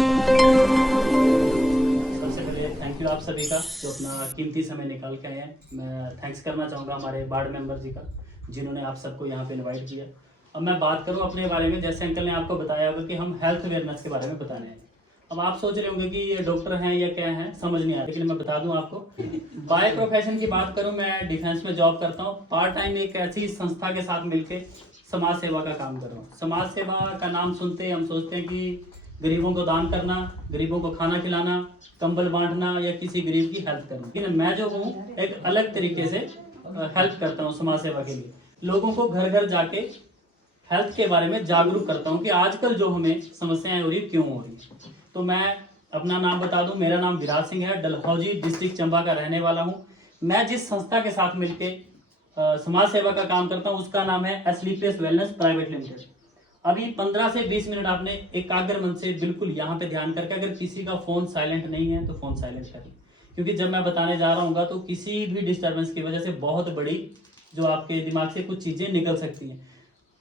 सबसे पहले thank you आप सभी का जो अपना कीमती समय निकाल के आए हैं। मैं थैंक्स करना चाहूँगा हमारे वार्ड मेंबर जी का, जिन्होंने आप सबको यहाँ पे इनवाइट किया। अब मैं बात करूँ अपने बारे में, जैसे अंकल ने आपको बताया होगा कि हम हेल्थ अवेयरनेस के बारे में बताने हैं। अब आप सोच रहे होंगे कि ये डॉक्टर हैं या क्या हैं, समझ नहीं आ रहा, लेकिन मैं बता दूं आपको। बाय प्रोफेशन की बात करूं, मैं डिफेंस में जॉब करता हूं। पार्ट टाइम एक ऐसी संस्था के साथ मिलके समाज सेवा का काम कर रहा हूँ। समाज सेवा का नाम सुनते हम सोचते हैं कि गरीबों को दान करना, गरीबों को खाना खिलाना, कंबल बांटना या किसी गरीब की हेल्प करना। लेकिन मैं जो हूँ एक अलग तरीके से हेल्प करता हूँ समाज सेवा के लिए। लोगों को घर घर जाके हेल्थ के बारे में जागरूक करता हूँ कि आजकल जो हमें समस्याएं हो रही क्यों हो रही। तो मैं अपना नाम बता दूं, मेरा नाम विराज सिंह है, डलहौजी डिस्ट्रिक्ट चंबा का रहने वाला हूं। मैं जिस संस्था के साथ मिलके समाज सेवा का काम करता हूं उसका नाम है एसलीपीएस वेलनेस प्राइवेट लिमिटेड। अभी 15 से 20 मिनट आपने एकाग्र मन से बिल्कुल यहाँ पे ध्यान करके, अगर किसी का फोन साइलेंट नहीं है तो फोन साइलेंट करें, क्योंकि जब मैं बताने जा रहा हूँ तो किसी भी डिस्टर्बेंस की वजह से बहुत बड़ी जो आपके दिमाग से कुछ चीजें निकल सकती हैं।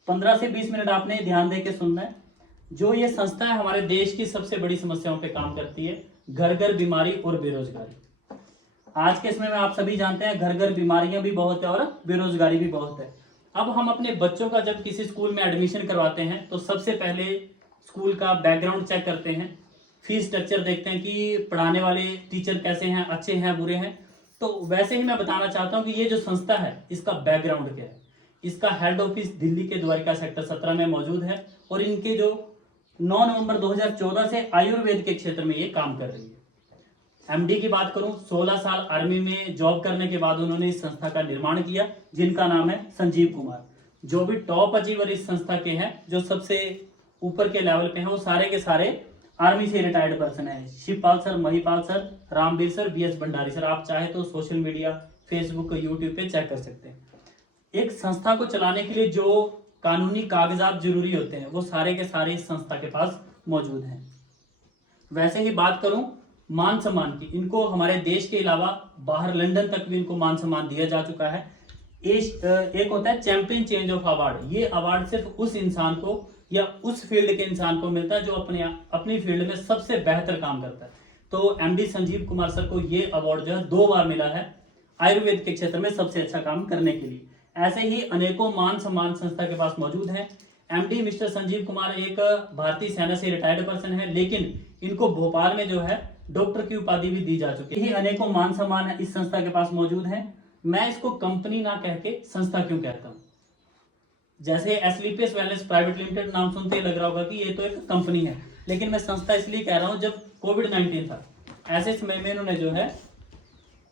15 से 20 मिनट आपने ध्यान दे के सुनना है। जो ये संस्था है हमारे देश की सबसे बड़ी समस्याओं पे काम करती है, घर घर बीमारी और बेरोजगारी। आज के समय में आप सभी जानते हैं घर घर बीमारियां भी बहुत है और बेरोजगारी भी बहुत है। अब हम अपने बच्चों का जब किसी स्कूल में एडमिशन करवाते हैं तो सबसे पहले स्कूल का बैकग्राउंड चेक करते हैं, फीस स्ट्रक्चर देखते हैं कि पढ़ाने वाले टीचर कैसे हैं, अच्छे हैं, बुरे हैं। तो वैसे ही मैं बताना चाहता हूँ कि ये जो संस्था है इसका बैकग्राउंड क्या है। इसका हेड ऑफिस दिल्ली के द्वारिका सेक्टर 17 में मौजूद है और इनके जो 9 नवंबर 2014 से आयुर्वेद के क्षेत्र में ये काम कर रही है। एमडी की बात करूं, 16 साल आर्मी में जॉब करने के बाद उन्होंने इस संस्था का निर्माण किया, जिनका नाम है संजीव कुमार। जो भी टॉप अचीवर इस संस्था के हैं, जो सबसे ऊपर के लेवल पे हैं, वो सारे के सारे आर्मी से रिटायर्ड पर्सन है। Shivpal sir, Mahipal sir, Ramvir sir, BS Bhandari sir. आप चाहे तो सोशल मीडिया, फेसबुक, यूट्यूब पे चेक कर सकते हैं। एक संस्था को चलाने के लिए जो कानूनी कागजात जरूरी होते हैं वो सारे के सारे इस संस्था के पास मौजूद हैं। वैसे ही बात करूं मान सम्मान की, इनको हमारे देश के अलावा बाहर लंदन तक भी इनको मान सम्मान दिया जा चुका है। एक होता है चैंपियन चेंज ऑफ अवार्ड। ये अवार्ड सिर्फ उस इंसान को या उस फील्ड के इंसान को मिलता है जो अपनी फील्ड में सबसे बेहतर काम करता है। तो एमडी संजीव कुमार सर को ये अवार्ड जो है 2 बार मिला है आयुर्वेद के क्षेत्र में सबसे अच्छा काम करने के लिए। ऐसे ही अनेकों मान सम्मान संस्था के पास मौजूद हैं। एमडी मिस्टर संजीव कुमार एक भारतीय सेना से रिटायर्ड पर्सन है, लेकिन इनको भोपाल में जो है डॉक्टर की उपाधि भी दी जा चुकी है। अनेकों मान सम्मान है इस संस्था के पास मौजूद हैं। मैं इसको कंपनी ना कह के संस्था क्यों कहता हूँ। जैसे एसलीपीएस वेलनेस प्राइवेट लिमिटेड नाम सुनते ही लग रहा होगा कि ये तो एक कंपनी है, लेकिन मैं संस्था इसलिए कह रहा हूँ, जब कोविड-19 था ऐसे समय में इन्होंने जो है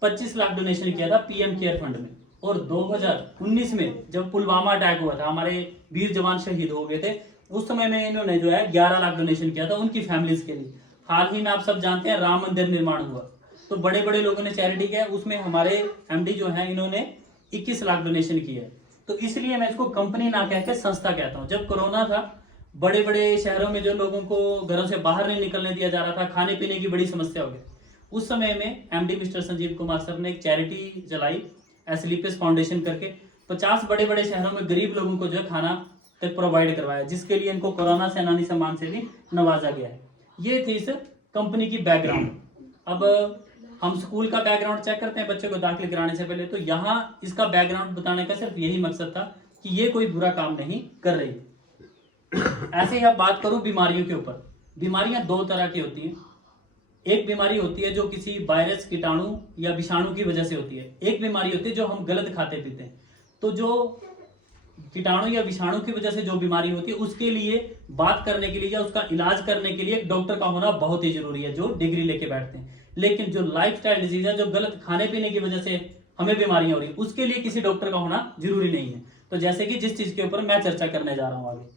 25 लाख डोनेशन किया था पीएम केयर फंड में। और 2019 में जब पुलवामा अटैक हुआ था, हमारे वीर जवान शहीद हो गए थे, उस समय में इन्होंने जो है 11 लाख डोनेशन किया था उनकी फैमिलीज के लिए। हाल ही में आप सब जानते हैं राम मंदिर निर्माण हुआ, तो बड़े बड़े लोगों ने चैरिटी किया, उसमें हमारे एमडी जो है इन्होंने 21 लाख डोनेशन किया है। तो इसलिए मैं इसको कंपनी ना कहकर संस्था कहता हूँ। जब कोरोना था, बड़े बड़े शहरों में जो लोगों को घरों से बाहर नहीं निकलने दिया जा रहा था, खाने पीने की बड़ी समस्या हो गई, उस समय में MD mister Sanjeev Kumar sir ने एक चैरिटी चलाई एसलीपीएस फाउंडेशन करके। 50 बड़े बड़े शहरों में गरीब लोगों को जो है खाना तक प्रोवाइड करवाया, जिसके लिए इनको कोरोना सेनानी सम्मान से भी नवाजा गया है। ये थी इस कंपनी की बैकग्राउंड। अब हम स्कूल का बैकग्राउंड चेक करते हैं बच्चों को दाखिल कराने से पहले, तो यहाँ इसका बैकग्राउंड बताने का सिर्फ यही मकसद था कि ये कोई बुरा काम नहीं कर रही। ऐसे ही अब बात करूं बीमारियों के ऊपर। बीमारियां 2 तरह की होती हैं। एक बीमारी होती है जो किसी वायरस, कीटाणु या विषाणु की वजह से होती है। एक बीमारी होती है जो हम गलत खाते पीते हैं। तो जो कीटाणु या विषाणु की वजह से जो बीमारी होती है, उसके लिए बात करने के लिए या उसका इलाज करने के लिए एक डॉक्टर का होना बहुत ही जरूरी है, जो डिग्री लेके बैठते हैं। लेकिन जो लाइफस्टाइल डिजीज है, जो गलत खाने पीने की वजह से हमें बीमारियां हो रही है, उसके लिए किसी डॉक्टर का होना जरूरी नहीं है। तो जैसे कि जिस चीज के ऊपर मैं चर्चा करने जा रहा हूं आगे।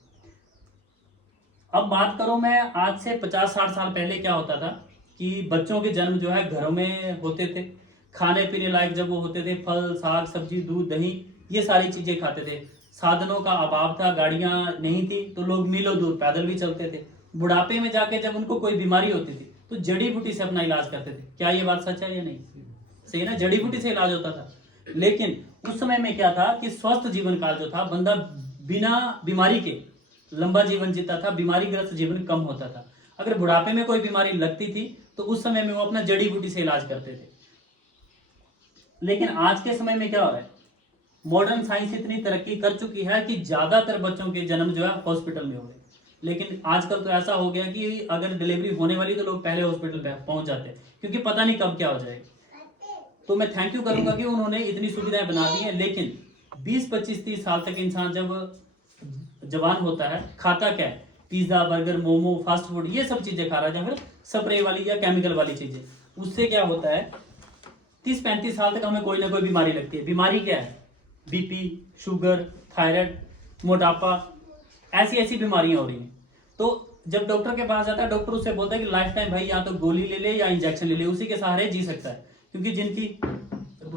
अब बात करूं मैं, आज से 50-60 साल पहले क्या होता था कि बच्चों के जन्म जो है घरों में होते थे। खाने पीने लायक जब वो होते थे, फल, साग, सब्जी, दूध, दही, ये सारी चीजें खाते थे। साधनों का अभाव था, गाड़ियां नहीं थी, तो लोग मीलों दूर पैदल भी चलते थे। बुढ़ापे में जाके जब उनको कोई बीमारी होती थी तो जड़ी बूटी से अपना इलाज करते थे। क्या ये बात सच है या नहीं? सही ना, जड़ी बूटी से इलाज होता था। लेकिन उस समय में क्या था कि स्वस्थ जीवन काल जो था, बंदा बिना बीमारी के लंबा जीवन जीता था, बीमारी ग्रस्त जीवन कम होता था। अगर बुढ़ापे में कोई बीमारी लगती थी तो उस समय में वो अपना जड़ी बूटी से इलाज करते थे। लेकिन आज के समय में क्या हो रहा है, मॉडर्न साइंस इतनी तरक्की कर चुकी है कि ज्यादातर बच्चों के जन्म जो है हॉस्पिटल में हो रहे हैं। लेकिन आजकल तो ऐसा हो गया कि अगर डिलीवरी होने वाली तो लोग पहले हॉस्पिटल पहुंच जाते हैं, क्योंकि पता नहीं कब क्या हो जाएगा। तो मैं थैंक यू करूंगा कि उन्होंने इतनी सुविधाएं बना दी हैं। लेकिन 20, 25, 30 साल तक इंसान जब जवान होता है, खाता क्या है, pizza, burger, momo, fast food, ये सब चीजें खा रहा है, या फिर स्प्रे वाली या केमिकल वाली चीजें। उससे क्या होता है, 30-35 साल तक हमें कोई ना कोई बीमारी लगती है। बीमारी क्या है, बीपी, शुगर, थायराइड, मोटापा, ऐसी ऐसी बीमारियां हो रही हैं। तो जब डॉक्टर के पास जाता है, डॉक्टर उससे बोलता है कि लाइफ टाइम भाई या तो गोली ले ले या इंजेक्शन ले ले, उसी के सहारे जी सकता है। क्योंकि जिनकी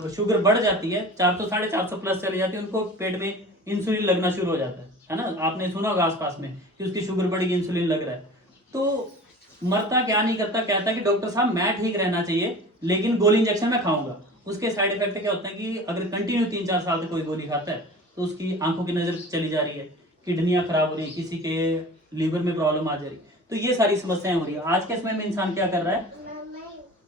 शुगर बढ़ जाती है, 400, 450 प्लस चली जाती है, उनको पेट में इंसुलिन लगना शुरू हो जाता है ना। आपने सुना होगा आसपास में कि उसकी शुगर बढ़ेगी, इंसुलिन लग रहा है। तो मरता क्या नहीं करता, कहता है कि डॉक्टर साहब मैं ठीक रहना चाहिए लेकिन गोली इंजेक्शन मैं खाऊंगा। उसके साइड इफेक्ट क्या होता है कि अगर कंटिन्यू 3-4 साल तक कोई गोली खाता है तो उसकी आंखों की नजर चली जा रही है, किडनियां खराब हो रही है, किसी के लीवर में प्रॉब्लम आ जा रही है। तो ये सारी समस्याएं हो रही है। आज के समय में इंसान क्या कर रहा है,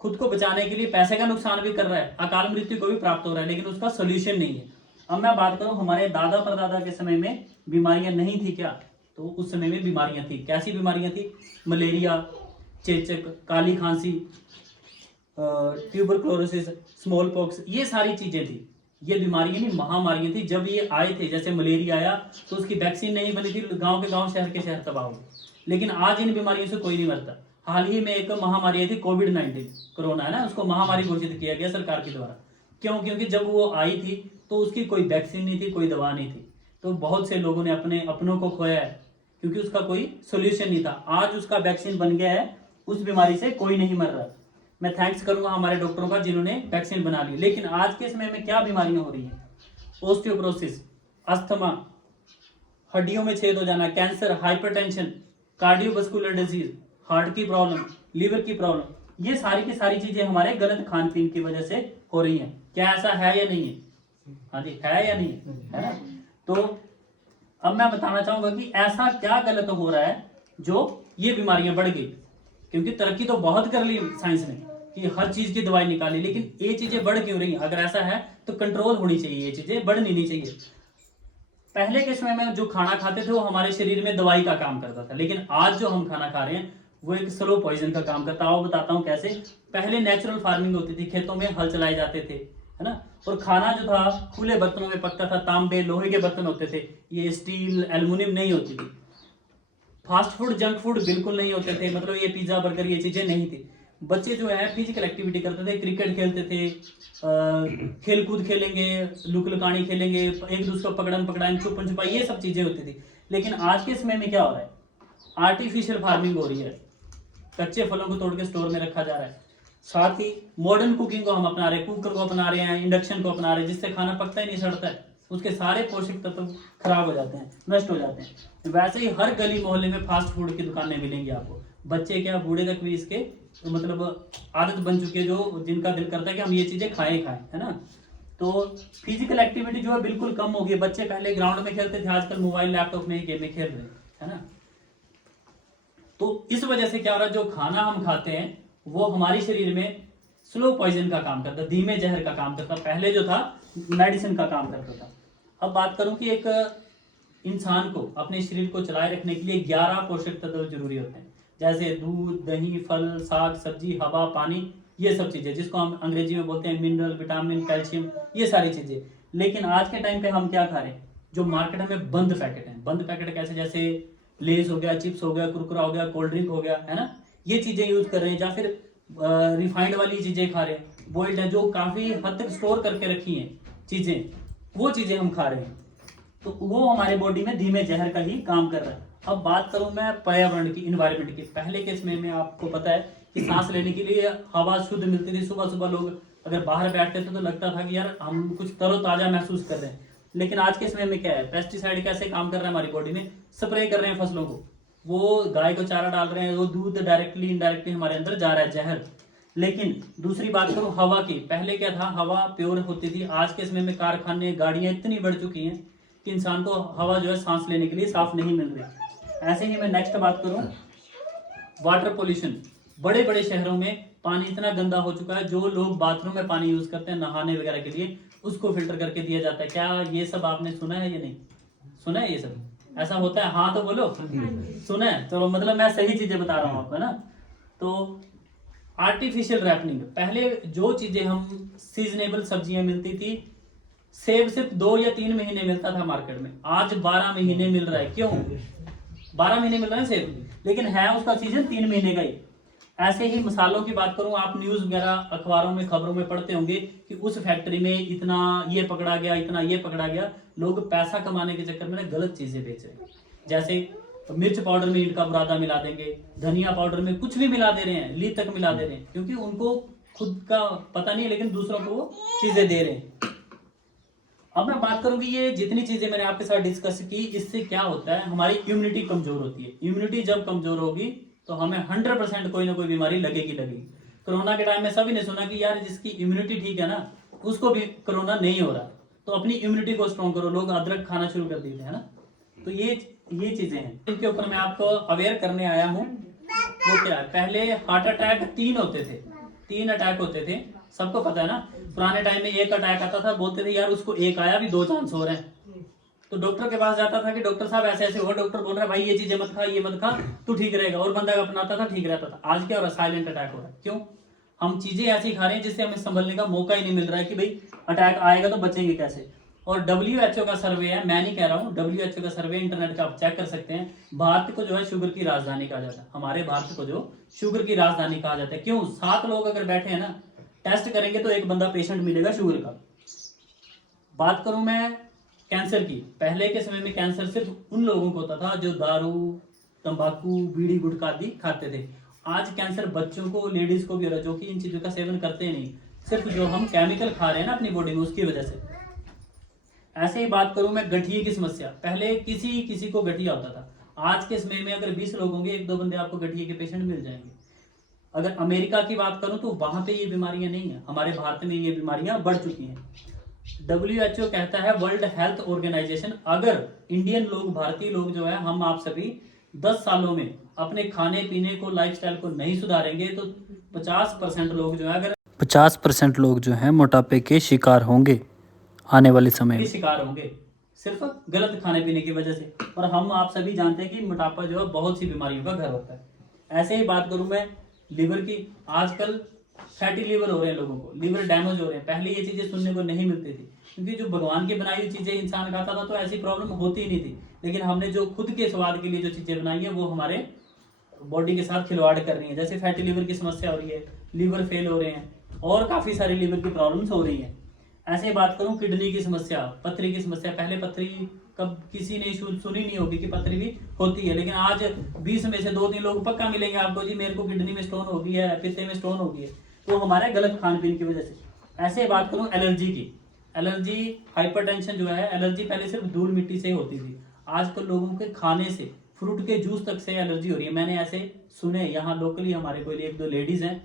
खुद को बचाने के लिए पैसे का नुकसान भी कर रहा है, अकाल मृत्यु को भी प्राप्त हो रहा है, लेकिन उसका सोल्यूशन नहीं है। अब मैं बात करूं, हमारे दादा परदादा के समय में बीमारियां नहीं थी क्या, तो उस समय में बीमारियां थी। कैसी बीमारियां थी, मलेरिया, चेचक, काली खांसी, ट्यूबरक्लोसिस, स्मॉल पॉक्स, ये सारी चीजें थी। ये बीमारियां नहीं, महामारियां थी। जब ये आए थे, जैसे मलेरिया आया तो उसकी वैक्सीन नहीं बनी थी, गांव के गांव, शहर के शहर तबाह हो गए। लेकिन आज इन बीमारियों से कोई नहीं मरता। हाल ही में एक महामारी आई थी कोविड-19, कोरोना है ना, उसको महामारी घोषित किया गया सरकार के द्वारा। क्यों? क्योंकि जब वो आई थी तो उसकी कोई वैक्सीन नहीं थी, कोई दवा नहीं थी। तो बहुत से लोगों ने अपने अपनों को खोया है, क्योंकि उसका कोई सोल्यूशन नहीं था। आज उसका वैक्सीन बन गया है, उस बीमारी से कोई नहीं मर रहा। मैं थैंक्स करूंगा हमारे डॉक्टरों का जिन्होंने वैक्सीन बना ली। लेकिन आज के समय में क्या बीमारियां हो रही हैं, ओस्टियोपोरोसिस, अस्थमा, हड्डियों में छेद हो जाना, cancer, hypertension, cardiovascular disease, heart की प्रॉब्लम, लीवर की प्रॉब्लम, ये सारी की सारी चीजें हमारे गलत खान पीन की वजह से हो रही हैं। क्या ऐसा है या नहीं है? हाँ जी, है या नहीं है ना? तो अब मैं बताना चाहूंगा कि ऐसा क्या गलत हो रहा है जो ये बीमारियां बढ़ गई। क्योंकि तरक्की तो बहुत कर ली साइंस ने कि हर चीज की दवाई निकाली, लेकिन ये चीजें बढ़ क्यों रही? अगर ऐसा है तो कंट्रोल होनी चाहिए, ये चीजें बढ़नी नहीं चाहिए। पहले के समय में जो खाना खाते थे वो हमारे शरीर में दवाई का काम करता था, लेकिन आज जो हम खाना खा रहे हैं वो एक स्लो पॉइजन का काम करता है। बताता हूँ कैसे। पहले नेचुरल फार्मिंग होती थी, खेतों में हल चलाए जाते थे, है ना, और खाना जो था खुले बर्तनों में पकता था, तांबे, लोहे के बर्तन होते थे, ये स्टील, एल्युमिनियम नहीं होती थी। फास्ट फूड, जंक फूड बिल्कुल नहीं होते थे, मतलब ये पिज्जा, बर्गर, ये चीजें नहीं थी। बच्चे जो है फिजिकल एक्टिविटी करते थे, क्रिकेट खेलते थे, खेल कूद खेलेंगे, लुक लुकानी खेलेंगे, एक दूसरे को पकड़न पकड़ान, छुपन छुपाई, ये सब चीजें होती थी। लेकिन आज के समय में क्या हो रहा है, आर्टिफिशियल फार्मिंग हो रही है, कच्चे फलों को तोड़ के स्टोर में रखा जा रहा है। साथ ही मॉडर्न कुकिंग को हम अपना रहे हैं, कुकर को अपना रहे हैं, इंडक्शन को अपना रहे हैं, जिससे खाना पकता ही नहीं, सड़ता है, उसके सारे पोषक तत्व खराब हो जाते हैं, नष्ट हो जाते हैं। वैसे ही हर गली मोहल्ले में फास्ट फूड की दुकानें मिलेंगी आपको। बच्चे क्या, बूढ़े तक भी इसके मतलब आदत बन चुकी है, जो जिनका दिल करता है कि हम ये चीजें खाएं, है ना। तो फिजिकल एक्टिविटी जो है बिल्कुल कम हो गई। बच्चे पहले ग्राउंड में खेलते थे, आजकल मोबाइल लैपटॉप में ही गेमें खेल रहे हैं, है ना। तो इस वजह से क्या हो रहा है, जो खाना हम खाते हैं वो हमारे शरीर में स्लो पॉइजन का काम करता है, धीमे जहर का काम करता है। पहले जो था मेडिसिन का काम करता था। अब बात करूं कि एक इंसान को अपने शरीर को चलाए रखने के लिए 11 पोषक तत्व जरूरी होते हैं, जैसे दूध, दही, फल, साग, सब्जी, हवा, पानी, ये सब चीजें, जिसको हम अंग्रेजी में बोलते हैं मिनरल, विटामिन, कैल्शियम, ये सारी चीजें। लेकिन आज के टाइम पे हम क्या खा रहे हैं, जो मार्केट में बंद पैकेट है। बंद पैकेट कैसे, जैसे लेस हो गया, चिप्स हो गया, कुरकुरा हो गया, कोल्ड ड्रिंक हो गया, है ना, ये चीजें यूज कर रहे हैं, या फिर रिफाइंड वाली चीजें खा रहे हैं, बॉइल्ड है, जो काफी हद तक स्टोर करके रखी हैं चीजें, वो चीजें हम खा रहे हैं। तो वो हमारे बॉडी में धीमे जहर का ही काम कर रहा है। अब बात करूं मैं पर्यावरण की, इन्वायरमेंट की। पहले के समय में आपको पता है कि सांस लेने के लिए हवा शुद्ध मिलती थी। सुबह सुबह लोग अगर बाहर बैठते थे तो लगता था कि यार हम कुछ तरोताजा महसूस कर रहे हैं। लेकिन आज के समय में क्या है, पेस्टिसाइड कैसे काम कर रहे हैं हमारी बॉडी में, स्प्रे कर रहे हैं फसलों को, वो गाय को चारा डाल रहे हैं, वो दूध डायरेक्टली इनडायरेक्टली हमारे अंदर जा रहा है, जहर। लेकिन दूसरी बात करूं हवा की, पहले क्या था, हवा प्योर होती थी। आज के समय में कारखाने, गाड़ियां इतनी बढ़ चुकी हैं कि इंसान को हवा जो है सांस लेने के लिए साफ नहीं मिल रही। ऐसे ही मैं नेक्स्ट बात करूं वाटर पोल्यूशन, बड़े बड़े शहरों में पानी इतना गंदा हो चुका है, जो लोग बाथरूम में पानी यूज करते हैं नहाने वगैरह के लिए, उसको फिल्टर करके दिया जाता है। क्या ये सब आपने सुना है या नहीं सुना है? ये सब ऐसा होता है? हाँ तो बोलो सुना है। तो मतलब मैं सही चीजें बता रहा हूँ आपको ना। तो आर्टिफिशियल रैपनिंग, पहले जो चीजें हम सीजनेबल सब्जियां मिलती थी, सेब सिर्फ 2 या 3 महीने मिलता था मार्केट में, आज 12 महीने मिल रहा है। क्यों 12 महीने मिल रहा है सेब? लेकिन है उसका सीजन 3 महीने का ही। ऐसे ही मसालों की बात करूं, आप न्यूज वगैरह अखबारों में खबरों में पढ़ते होंगे कि उस फैक्ट्री में इतना ये पकड़ा गया, इतना ये पकड़ा गया। लोग पैसा कमाने के चक्कर में गलत चीजें बेच रहे हैं। जैसे मिर्च पाउडर में ईंट का बुरादा मिला देंगे, धनिया पाउडर में कुछ भी मिला दे रहे हैं, ली तक मिला दे रहे हैं, क्योंकि उनको खुद का पता नहीं, लेकिन दूसरों को वो चीजें दे रहे हैं। अब मैं बात करूंगी, ये जितनी चीजें मैंने आपके साथ डिस्कस की, इससे क्या होता है, हमारी इम्यूनिटी कमजोर होती है। इम्यूनिटी जब कमजोर होगी तो हमें 100% कोई ना कोई बीमारी लगेगी। कोरोना के टाइम में सभी ने सुना कि यार जिसकी इम्यूनिटी ठीक है ना, उसको भी कोरोना नहीं हो रहा। तो अपनी इम्यूनिटी को स्ट्रॉन्ग करो। लोग अदरक खाना शुरू कर देते हैं ना। तो ये चीजें हैं, इनके ऊपर मैं आपको अवेयर करने आया हूँ। वो क्या है, पहले हार्ट अटैक 3 होते थे, 3 अटैक होते थे, सबको पता है ना। पुराने टाइम में 1 अटैक आता था, बोलते थे यार उसको 1 आया, भी 2 चांस हो रहे हैं। तो डॉक्टर के पास जाता था कि डॉक्टर साहब ऐसे ऐसे हुआ, डॉक्टर बोल रहा है भाई ये चीजें मत खा, ये मत खा, तू ठीक रहेगा, और बंदा अपनाता था, ठीक रहता था। आज क्या हो रहा है, साइलेंट अटैक हो रहा है। क्यों? हम चीजें ऐसी खा रहे हैं जिससे हमें संभलने का मौका ही नहीं मिल रहा है कि भाई अटैक आएगा तो बचेंगे कैसे। और WHO का सर्वे है, मैं नहीं कह रहा हूँ, WHO का सर्वे इंटरनेट का आप चेक कर सकते हैं। भारत को जो है शुगर की राजधानी कहा जाता है। हमारे भारत को जो शुगर की राजधानी कहा जाता है। क्यों? 7 लोग अगर बैठे हैं ना, टेस्ट करेंगे तो 1 बंदा पेशेंट मिलेगा शुगर का। बात करूं मैं कैंसर की, पहले के समय में कैंसर सिर्फ उन लोगों को होता था जो दारू, तंबाकू, बीड़ी, गुटखा आदि खाते थे। आज कैंसर बच्चों को, लेडीज को भी हो रहा है, जो कि इन चीजों का सेवन करते नहीं, सिर्फ जो हम केमिकल खा रहे हैं ना अपनी बॉडी में, उसकी वजह से। ऐसे ही बात करूं मैं गठिए की समस्या, पहले किसी को गठिया होता था। आज के समय में अगर 20 लोग होंगे, 1-2 बंदे आपको गठिए के पेशेंट मिल जाएंगे। अगर अमेरिका की बात करूं तो वहां पे ये बीमारियां नहीं है, हमारे भारत में ये बीमारियां बढ़ चुकी हैं। WHO कहता है, वर्ल्ड हेल्थ ऑर्गेनाइजेशन, अगर इंडियन लोग, भारतीय लोग जो है, हम आप सभी 10 सालों में अपने खाने पीने को, लाइफस्टाइल को नहीं सुधारेंगे तो 50% लोग जो है, अगर 50% लोग जो है मोटापे के शिकार होंगे, आने वाले समय में शिकार होंगे, सिर्फ गलत खाने पीने की वजह से। और हम आप सभी जानते हैं कि मोटापा जो है बहुत सी बीमारियों का घर होता है। ऐसे ही बात करूं मैं लीवर की, आजकल फैटी लीवर हो रहे हैं, लोगों को लीवर डैमेज हो रहे हैं। पहले ये चीजें सुनने को नहीं मिलती थी, क्योंकि जो भगवान की बनाई हुई चीजें इंसान खाता था तो ऐसी प्रॉब्लम होती ही नहीं थी। लेकिन हमने जो खुद के स्वाद के लिए जो चीजें बनाई है, वो हमारे बॉडी के साथ खिलवाड़ कर रही है। जैसे फैटी लीवर की समस्या हो रही है, लीवर फेल हो रहे हैं, और काफी सारी लीवर की प्रॉब्लम्स हो रही है। ऐसे ही बात करूं किडनी की समस्या, पथरी की समस्या, पहले पथरी कब किसी ने सुनी नहीं होगी कि पथरी भी होती है, लेकिन आज 20 में से 2-3 लोग पक्का मिलेंगे आपको, जी मेरे को किडनी में स्टोन हो गई है, पित्ते में स्टोन हो गई है, तो हमारे गलत खान पीन की वजह से। ऐसे बात करूं एलर्जी की, एलर्जी, हाइपरटेंशन जो है, एलर्जी पहले सिर्फ धूल मिट्टी से होती थी, आजकल लोगों के खाने से, फ्रूट के जूस तक से एलर्जी हो रही है। मैंने ऐसे सुने, यहाँ लोकली हमारे कोई 1-2 लेडीज हैं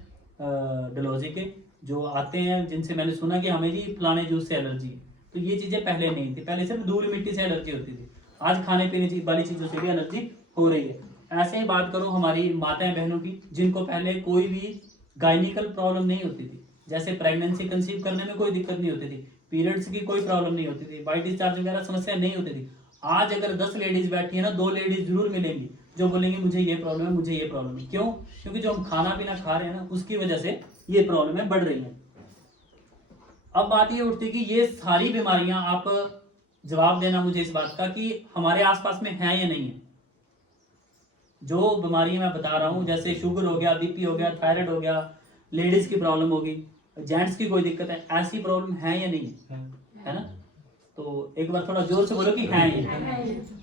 डलहौजी के, जो आते हैं, जिनसे मैंने सुना कि हमें जी फलाने जूस से एलर्जी है। तो ये चीजें पहले नहीं थी, पहले सिर्फ धूल मिट्टी से एलर्जी होती थी, आज खाने पीने वाली चीजों से भी एलर्जी हो रही है। ऐसे ही बात करूं हमारी माताएं बहनों की, जिनको पहले कोई भी गायनिकल प्रॉब्लम नहीं होती थी, जैसे प्रेगनेंसी कंसीव करने में कोई दिक्कत नहीं होती थी, पीरियड्स की कोई प्रॉब्लम नहीं होती थी, वाइट डिस्चार्ज वगैरह समस्या नहीं होती थी। आज अगर 10 लेडीज बैठी है ना, 2 लेडीज जरूर मिलेंगी जो बोलेंगे मुझे ये प्रॉब्लम है, मुझे ये प्रॉब्लम है। क्यों? क्योंकि जो हम खाना पीना खा रहे हैं ना, उसकी वजह से ये प्रॉब्लम बढ़ रही है। अब बात ये उठती है कि ये सारी बीमारियां, आप जवाब देना मुझे इस बात का कि हमारे आसपास में है या नहीं है। जो बीमारियां मैं बता रहा हूं, जैसे शुगर हो गया, बीपी हो गया, थायराइड हो गया, लेडीज की प्रॉब्लम होगी, जेंट्स की कोई दिक्कत है, ऐसी प्रॉब्लम है या नहीं है ना? तो एक बार थोड़ा जोर से बोलो कि है ये।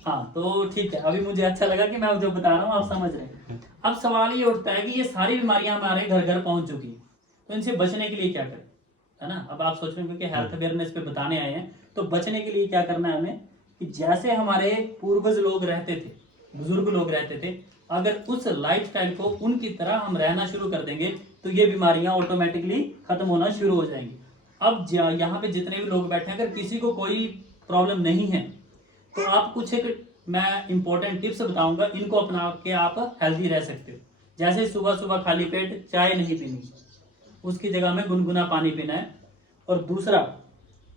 हाँ तो ठीक है, अभी मुझे अच्छा लगा कि मैं जो बता रहा हूँ आप समझ रहे हैं। अब सवाल ये उठता है कि ये सारी बीमारियां हमारे घर घर पहुंच चुकी है, तो इनसे बचने के लिए क्या करें, है ना? अब आप सोच रहे हो कि हेल्थ अवेयरनेस पे बताने आए हैं, तो बचने के लिए क्या करना है हमें, कि जैसे हमारे पूर्वज लोग रहते थे, बुजुर्ग लोग रहते थे, अगर उस लाइफस्टाइल को उनकी तरह हम रहना शुरू कर देंगे तो ये बीमारियां ऑटोमेटिकली खत्म होना शुरू हो जाएंगी। अब यहाँ पे जितने भी लोग बैठे हैं, अगर किसी को कोई प्रॉब्लम नहीं है तो आप कुछ एक मैं इंपॉर्टेंट टिप्स बताऊंगा, इनको अपना के आप हेल्दी रह सकते हो। जैसे सुबह सुबह खाली पेट चाय नहीं पीनी, उसकी जगह में गुनगुना पानी पीना है। और दूसरा,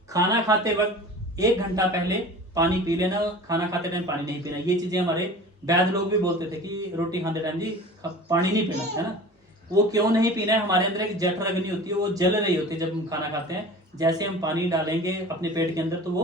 खाना खाते वक्त 1 घंटा पहले पानी पी लेना, खाना खाते टाइम पानी नहीं पीना। ये चीजें हमारे वैद्य लोग भी बोलते थे कि रोटी खाते टाइम जी पानी नहीं पीना है ना। वो क्यों नहीं पीना है, हमारे अंदर एक जठर अग्नि होती है, वो जल रही होती है जब हम खाना खाते हैं। जैसे हम पानी डालेंगे अपने पेट के अंदर तो वो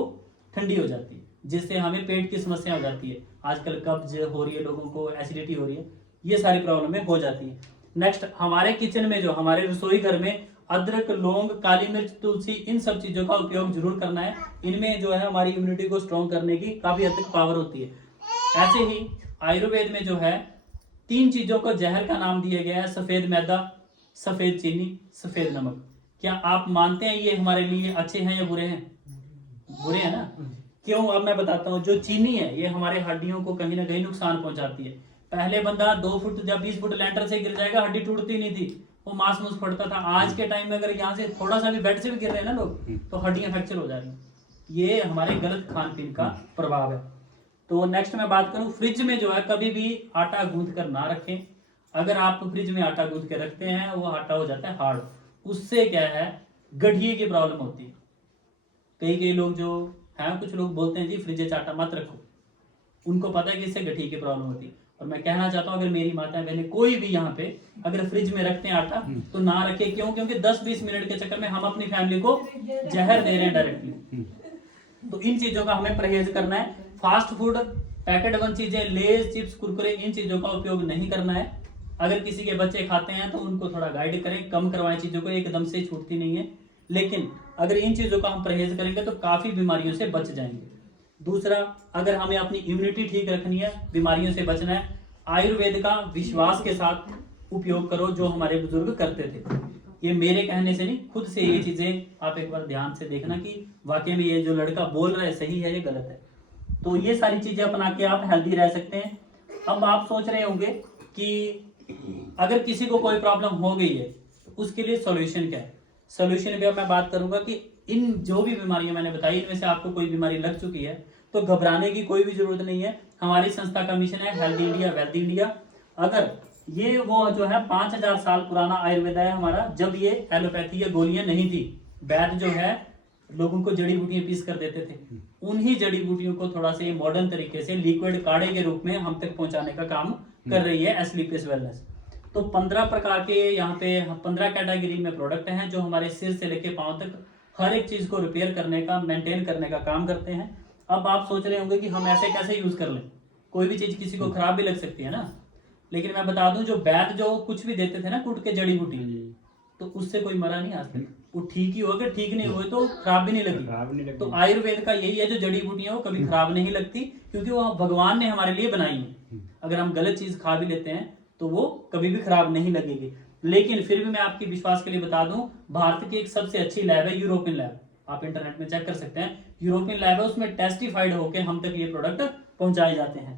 ठंडी हो जाती है, जिससे हमें पेट की समस्या हो जाती है। आजकल कब्ज हो रही है लोगों को, एसिडिटी हो रही है, ये सारी प्रॉब्लमें हो जाती है। नेक्स्ट, हमारे किचन में जो हमारे रसोई घर में अदरक, लौंग, काली मिर्च, तुलसी, इन सब चीजों का उपयोग जरूर करना है। इनमें जो है हमारी इम्यूनिटी को स्ट्रॉन्ग करने की काफी हद तक पावर होती है। ऐसे ही आयुर्वेद में जो है 3 चीजों को जहर का नाम दिया गया है, सफेद मैदा, सफेद चीनी, सफेद नमक। क्या आप मानते हैं ये हमारे लिए अच्छे हैं या बुरे हैं? बुरे हैं ना। क्यों, अब मैं बताता हूँ। जो चीनी है ये हमारे हड्डियों को कहीं ना कहीं नुकसान पहुंचाती है। पहले बंदा 2 फुट या 20 फुट लैंटर से गिर जाएगा, हड्डी टूटती नहीं थी, वो मांस मूस फटता था। आज के टाइम में अगर यहाँ से थोड़ा सा भी बेड से भी गिर रहे हैं ना लोग, तो हड्डियां फ्रैक्चर हो जा रही हैं। ये हमारे गलत खान पीन का प्रभाव है। तो नेक्स्ट मैं बात करूं, फ्रिज में जो है कभी भी आटा गूंथ कर ना रखें। अगर आप फ्रिज में आटा गूंथ के रखते हैं, वो आटा हो जाता है हार्ड। उससे क्या है, गठिए की प्रॉब्लम होती है। कई लोग जो है, कुछ लोग बोलते हैं जी फ्रिज में आटा मत रखो, उनको पता है कि इससे गठिए की प्रॉब्लम होती है। और मैं कहना चाहता हूं, अगर मेरी माता बहने कोई भी यहाँ पे अगर फ्रिज में रखते हैं आटा तो ना रखे। क्यों? क्योंकि 10-20 मिनट के चक्कर में हम अपनी फैमिली को जहर दे रहे हैं डायरेक्टली। तो इन चीजों का हमें परहेज करना है। फास्ट फूड, पैकेट बंद चीजें, लेज, चिप्स, कुरकुरे, इन चीजों का उपयोग नहीं करना है। अगर किसी के बच्चे खाते हैं तो उनको थोड़ा गाइड करें, कम करवाएं चीजों को, एकदम से छूटती नहीं है। लेकिन अगर इन चीजों का हम परहेज करेंगे तो काफी बीमारियों से बच जाएंगे। दूसरा, अगर हमें अपनी इम्यूनिटी ठीक रखनी है, बीमारियों से बचना है, आयुर्वेद का विश्वास के साथ उपयोग करो, जो हमारे बुजुर्ग करते थे। ये मेरे कहने से नहीं, खुद से ये चीजें आप एक बार ध्यान से देखना कि वाकई में ये जो लड़का बोल रहा है सही है या गलत है। तो ये सारी चीजें अपना के आप हेल्दी रह सकते हैं। अब आप सोच रहे होंगे कि अगर किसी को कोई प्रॉब्लम हो गई है, उसके लिए सॉल्यूशन क्या है। सॉल्यूशन पे मैं बात करूंगा कि इन जो भी बीमारियां मैंने बताई, इनमें से आपको कोई बीमारी लग चुकी है तो घबराने की कोई भी जरूरत नहीं है। हमारी संस्था का मिशन है हेल्दी इंडिया, वेल्दी इंडिया। अगर ये वो जो है 5000 साल पुराना आयुर्वेद है हमारा, जब ये एलोपैथी या गोलियां नहीं थी, वैद्य जो है लोगों को जड़ी बूटियां पीस कर देते थे। उन्हीं जड़ी बूटियों को थोड़ा सा मॉडर्न तरीके से लिक्विड काढ़े के रूप में हम तक पहुंचाने का काम कर रही है एस्लीपियस वेलनेस। तो 15 प्रकार के यहाँ पे 15 कैटेगरी में प्रोडक्ट हैं, जो हमारे सिर से लेके पांव तक हर एक चीज को रिपेयर करने का, मेंटेन करने का काम करते हैं। अब आप सोच रहे होंगे कि हम ऐसे कैसे यूज कर लें, कोई भी चीज किसी को खराब भी लग सकती है ना। लेकिन मैं बता दूं, जो वैद्य जो कुछ भी देते थे ना कूट के जड़ी बूटी, तो उससे कोई मरा नहीं आज तक। वो ठीक ही हो, अगर ठीक नहीं हुए तो खराब भी नहीं लगी। तो आयुर्वेद का यही है, जो जड़ी बूटियां वो कभी खराब नहीं लगती, क्योंकि वो भगवान ने हमारे लिए बनाई है। अगर हम गलत चीज खा भी लेते हैं तो वो कभी भी खराब नहीं लगेगी। लेकिन फिर भी मैं आपके विश्वास के लिए बता दूं, भारत की एक सबसे अच्छी लैब है यूरोपियन लैब। आप इंटरनेट में चेक कर सकते हैं, यूरोपियन लैब है, उसमें टेस्टिफाइड होकर हम तक ये प्रोडक्ट पहुंचाए जाते हैं।